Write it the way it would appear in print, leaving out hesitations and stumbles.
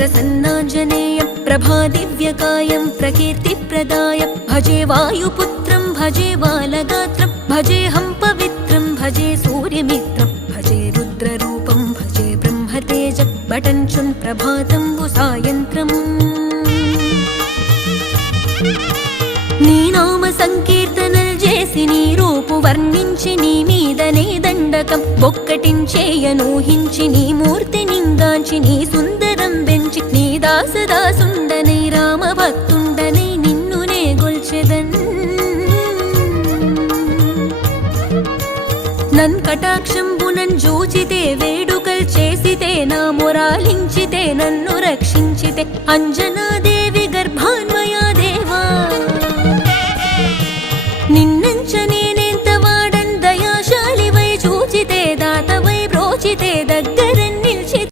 प्रसन्नाञ्जनेयं प्रभादिव्यकायं प्रकीर्तिप्रदाय भजे वायुपुत्रं भजे बालगात्रं भजेऽहं पवित्रं भजे सूर्यमित्रं भजे रुद्ररूपं भजे ब्रह्मतेज बटञ्चुन् प्रभातं सायन्त्रम् నీ నామ సంకీర్తనలు చేసి నీ రూపు వర్ణించి నీ మీదనే దండకం ఒక్కటించేయనూహించి నీ మూర్తి నింగాంచి నీ సుందరం పెంచి నీ దాసదాసుండనై రామభక్తుండనై నిన్నునే గొల్చెదన్ నన్ కటాక్షంబునన్ జూచితే వేడుకల్ చేసితే నా మొరాలించితే నన్ను రక్షించితే అంజనాదే